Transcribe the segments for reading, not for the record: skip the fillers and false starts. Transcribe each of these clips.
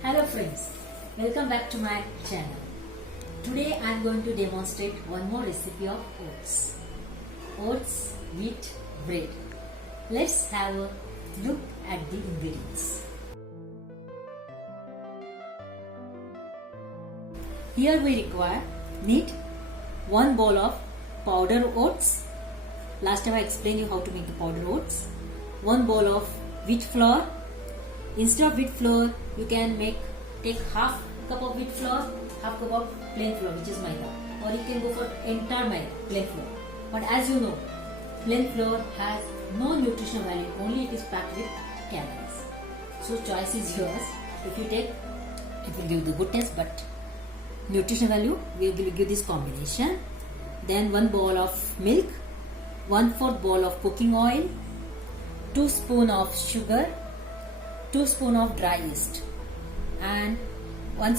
Hello friends, welcome back to my channel. Today I am going to demonstrate one more recipe of oats. Oats wheat bread. Let's have a look at the ingredients. Here we need 1 bowl of powder oats. Last time I explained you how to make the powder oats. 1 bowl of wheat flour. Instead of wheat flour, you can take half cup of wheat flour, half cup of plain flour, which is maida, or you can go for entire maida, plain flour. But as you know, plain flour has no nutritional value, only it is packed with calories. So choice is yours. If you take, it will give the good taste, but nutritional value will give this combination. Then 1 bowl of milk, 1/4 bowl of cooking oil, 2 spoon of sugar, 2 spoon of dry yeast, and 1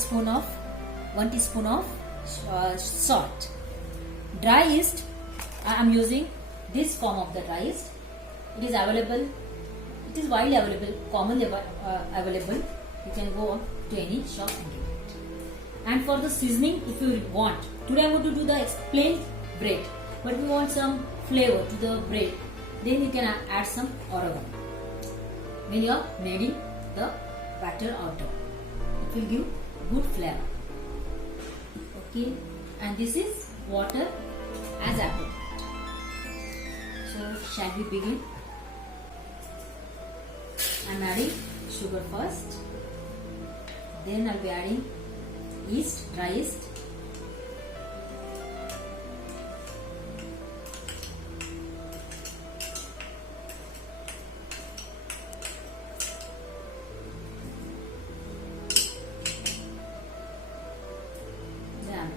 teaspoon of salt. Dry yeast, I am using this form of the dry yeast. It is available. It is widely available, commonly available. You can go to any shop and get it. And for the seasoning, if you want, today I want to do the plain bread, but if you want some flavor to the bread, then you can add some oregano when you are kneading the batter outer. It will give good flavor. Okay, and this is water as appropriate. So shall we begin? I am adding sugar first. Then I will be adding yeast, dry yeast.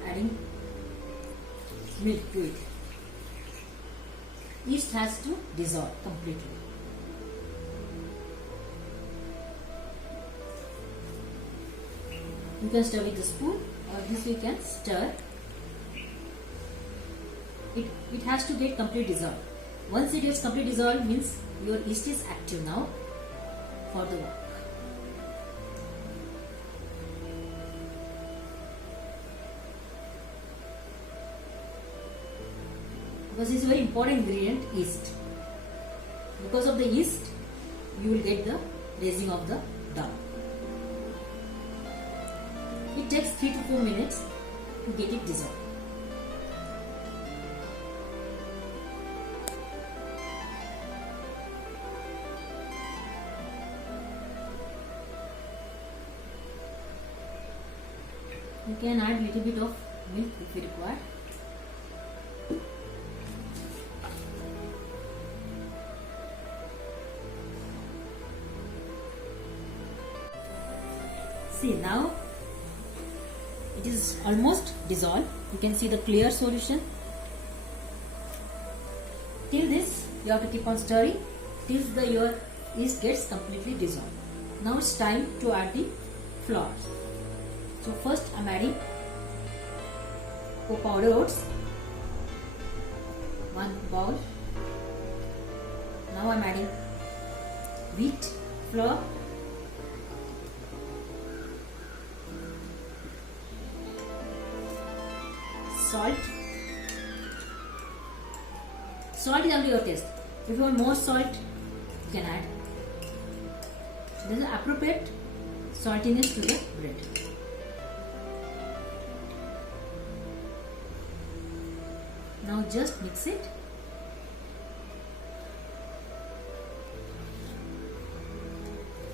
Adding milk to it. Yeast has to dissolve completely. You can stir with the spoon, or this we can stir. It has to get complete dissolved. Once it gets complete dissolved, means your yeast is active now for the work. Because this is a very important ingredient, yeast. Because of the yeast, you will get the raising of the dough. It takes 3 to 4 minutes to get it dissolved. You can add little bit of milk if you require. See, now it is almost dissolved. You can see the clear solution. Till this, you have to keep on stirring till your yeast gets completely dissolved. Now it's time to add the flour. So first I am adding powder oats, 1 bowl. Now I am adding wheat flour, salt. Salt is up to your taste. If you want more salt, you can add. There is an appropriate saltiness to the bread. Now just mix it.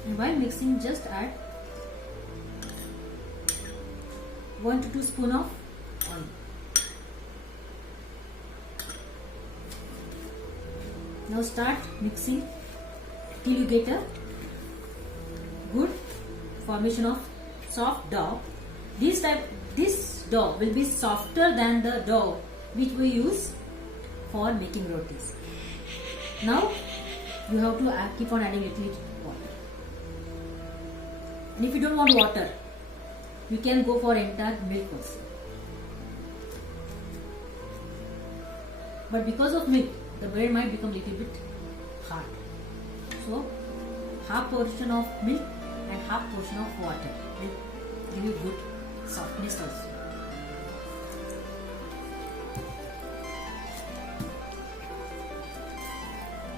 And while mixing, just add 1 to 2 spoon of oil. Now start mixing till you get a good formation of soft dough. This dough will be softer than the dough which we use for making rotis. Now you have to keep on adding little water. And if you don't want water, you can go for entire milk also. But because of milk, the bread might become little bit hard. So half portion of milk and half portion of water. Will give you good softness also.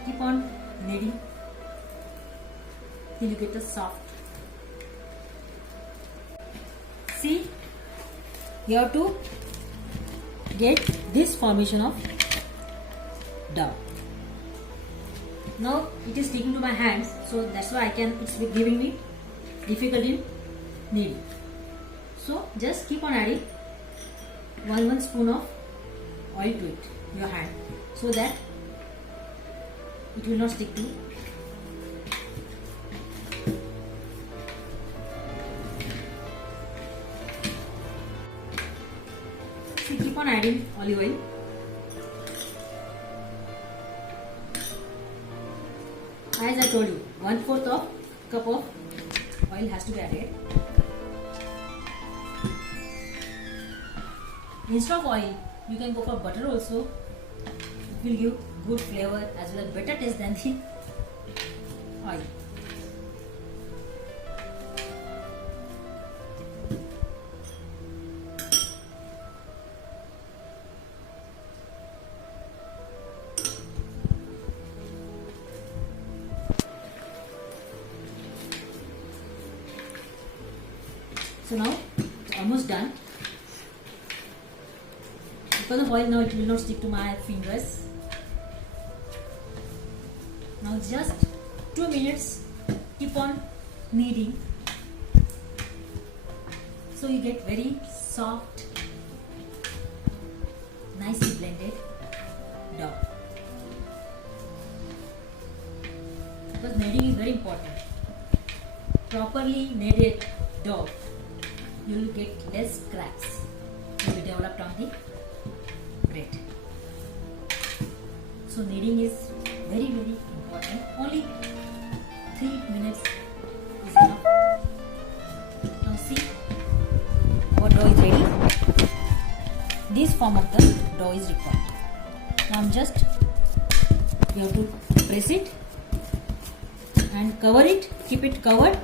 Keep on kneading till you get a soft. See, you have to get this formation of dough. Now it is sticking to my hands, so that's why it's giving me difficulty in kneading. So just keep on adding one spoon of oil to it, your hand, so that it will not stick to. So keep on adding olive oil. As I told you, 1/4 of cup of oil has to be added. Instead of oil, you can go for butter also. It will give good flavor as well as better taste than the oil. So now it's almost done. Because of oil, now it will not stick to my fingers. Now just 2 minutes, keep on kneading, so you get very soft, nicely blended dough. Because kneading is very important. Properly kneaded dough, you will get less cracks will be developed on the bread. So kneading is very important. Only 3 minutes is enough. Now see, our dough is ready. This form of the dough is required. Now you have to press it and cover it. Keep it covered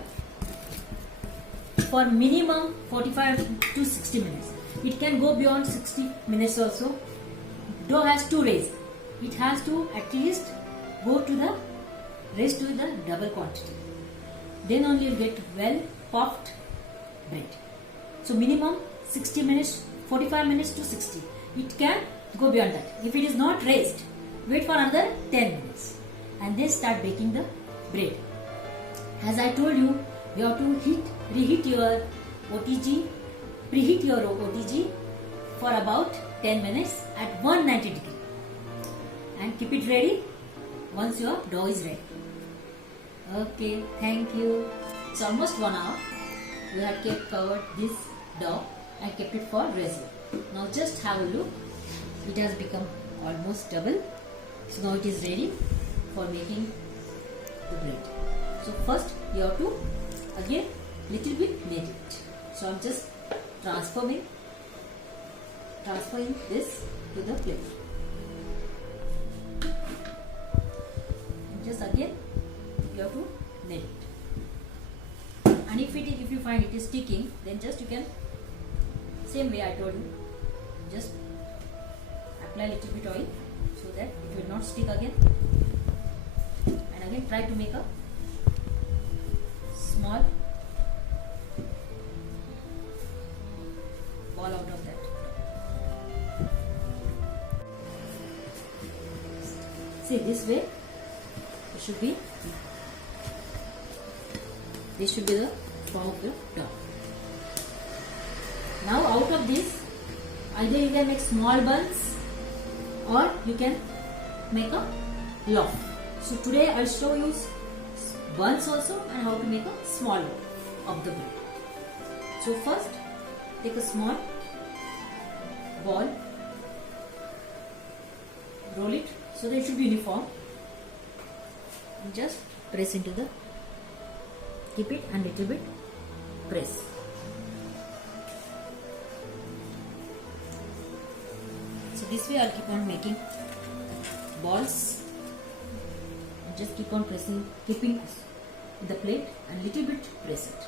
for minimum 45 to 60 minutes. It can go beyond 60 minutes also. Dough has 2 ways. It has to at least go to the rest to the double quantity. Then only you get well puffed bread. So minimum 60 minutes, 45 minutes to 60. It can go beyond that. If it is not raised, wait for another 10 minutes and then start baking the bread. As I told you, you have to preheat your OTG for about 10 minutes at 190 degree and keep it ready once your dough is ready. Okay, thank you. It's almost 1 hour. We have kept covered this dough and kept it for resting. Now just have a look. It has become almost double. So now it is ready for making the bread. So first you have to again little bit knead it. So I'm just transferring this to the plate. And just again you have to knead it. And if you find it is sticking, then just you can, same way I told you, just apply little bit oil so that it will not stick again. And again try to make a small ball out of that. See, this way it should be. This should be the form of the dough. Now out of this, either you can make small buns or you can make a loaf. So today I'll show you buns also and how to make a small loaf of the bread. So first take a small ball, roll it so that it should be uniform, and just press into the, keep it and little bit press. So this way I'll keep on making balls and just keep on pressing, keeping in the plate and little bit press it.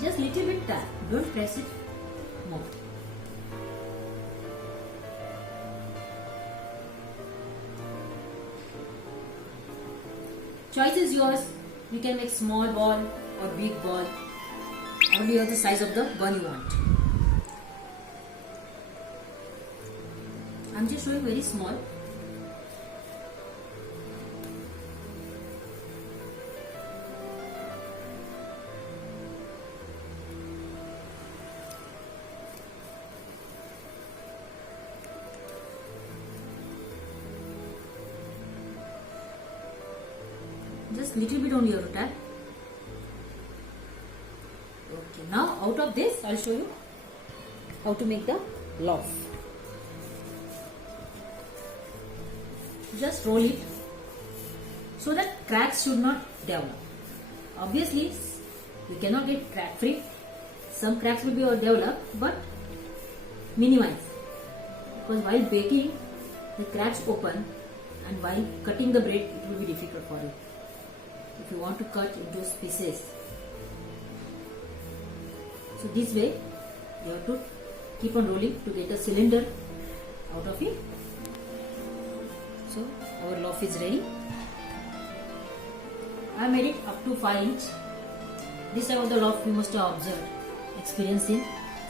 Just little bit tap, don't press it more. Choice is yours. You can make small ball or big ball, only of the size of the bun you want. I'm just showing very small. Just little bit only you have to tap. Okay, now out of this I'll show you how to make the loaf. Just roll it so that cracks should not develop. Obviously you cannot get crack free. Some cracks will be developed, but minimize, because while baking the cracks open, and while cutting the bread it will be difficult for you. If you want to cut into pieces, so this way you have to keep on rolling to get a cylinder out of it. So our loaf is ready. I made it up to 5 inch. This type of the loaf you must have observed, experienced in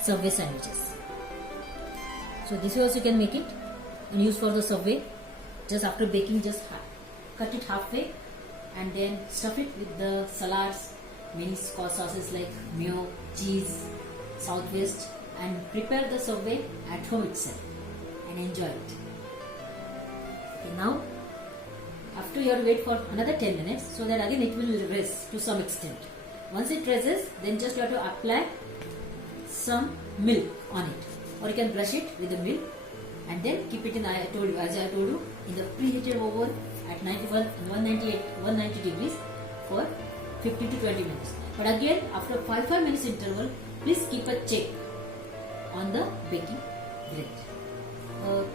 Subway sandwiches. So this way also you can make it and use for the Subway. Just after baking, just cut it halfway and then stuff it with the salads, mini sauces like mayo, cheese, Southwest, and prepare the Subway at home itself and enjoy it. Okay, now after you have to wait for another 10 minutes, so that again it will rest to some extent. Once it rests, then just you have to apply some milk on it, or you can brush it with the milk and then keep it in, as I told you, in the preheated oven at 190 degrees for 15 to 20 minutes. But again, after 5 minutes interval, please keep a check on the baking rate. Okay.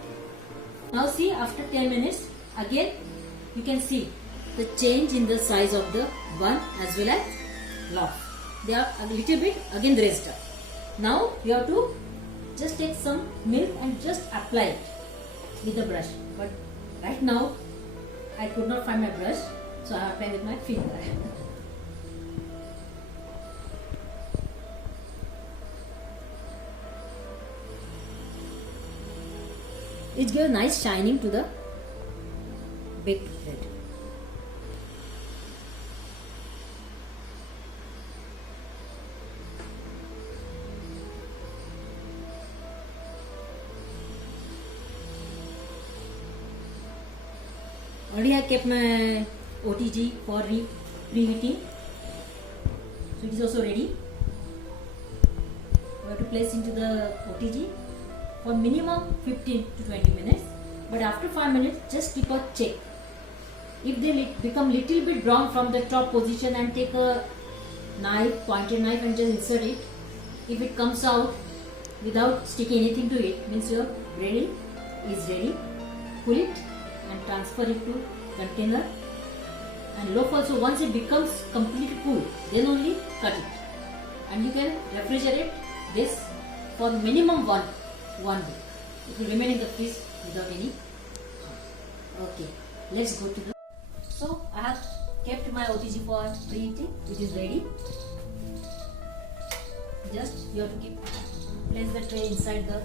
Now see, after 10 minutes, again you can see the change in the size of the bun as well as loaf. They are a little bit again raised up. Now you have to just take some milk and just apply it with the brush. But right now I could not find my brush, so I apply with my finger. It gives nice shining to the baked bread. Already I kept my OTG for preheating, so it is also ready. We have to place into the OTG for minimum 15 to 20 minutes, but after 5 minutes just keep a check. If they become little bit brown from the top position, and take a knife, pointed knife, and just insert it. If it comes out without sticking anything to it, means your bread is ready. Pull it and transfer it to container. And loaf also, once it becomes completely cool, then only cut it. And you can refrigerate this for minimum one week. It will remain in the fridge without any harm. Okay, let's go to the. So I have kept my OTG for preheating. It is ready. Just you have to place the tray inside the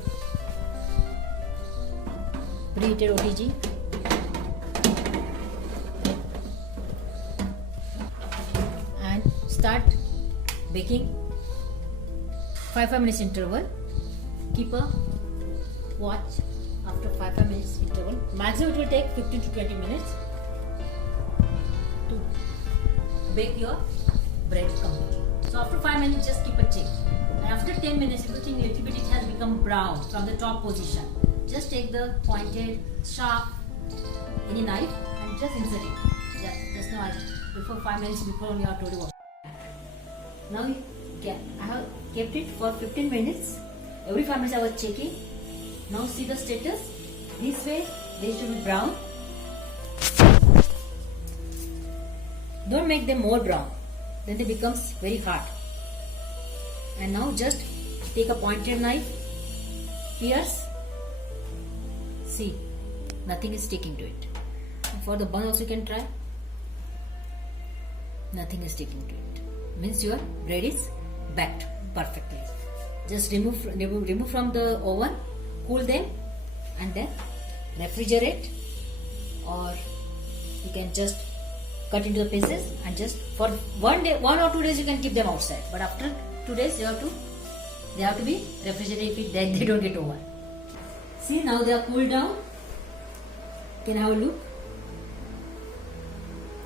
preheated OTG. And start baking. 5 minutes interval. Keep a watch after 5 minutes interval. Maximum it will take 15 to 20 minutes to bake your bread completely. So after 5 minutes, just keep a check. And after 10 minutes, if you think little bit it has become brown from the top position, just take the pointed, sharp, any knife and just insert it. Yeah, just now before 5 minutes before only I told you what. Now I have Kept it for 15 minutes. Every 5 minutes I was checking. Now see the status. This way they should be brown. Don't make them more brown. Then they becomes very hard. And now just take a pointed knife. Pierce. See, nothing is sticking to it. And for the bun also you can try. Nothing is sticking to it. Means your bread is baked perfectly. Just remove from the oven, cool them, and then refrigerate, or you can just cut into the pieces and just for 1 or 2 days you can keep them outside. But after 2 days they have to be refrigerated if they don't get over. See, now they are cooled down. You can have a look.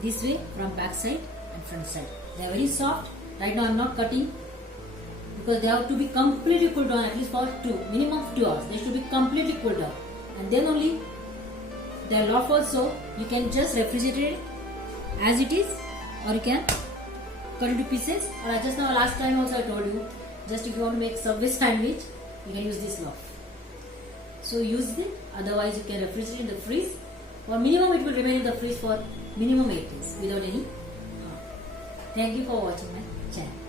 This way from back side and front side. They are very soft. Right now I am not cutting because they have to be completely cooled down, at least for minimum 2 hours. They should be completely cooled down, and then only they are lawful. So you can just refrigerate it as it is, or you can cut into pieces. Or just now last time also I told you, just if you want to make Subway sandwich, you can use this loaf. So use it. Otherwise you can refrigerate in the freeze. For minimum it will remain in the freeze for minimum 8 days without any harm. Thank you for watching my channel.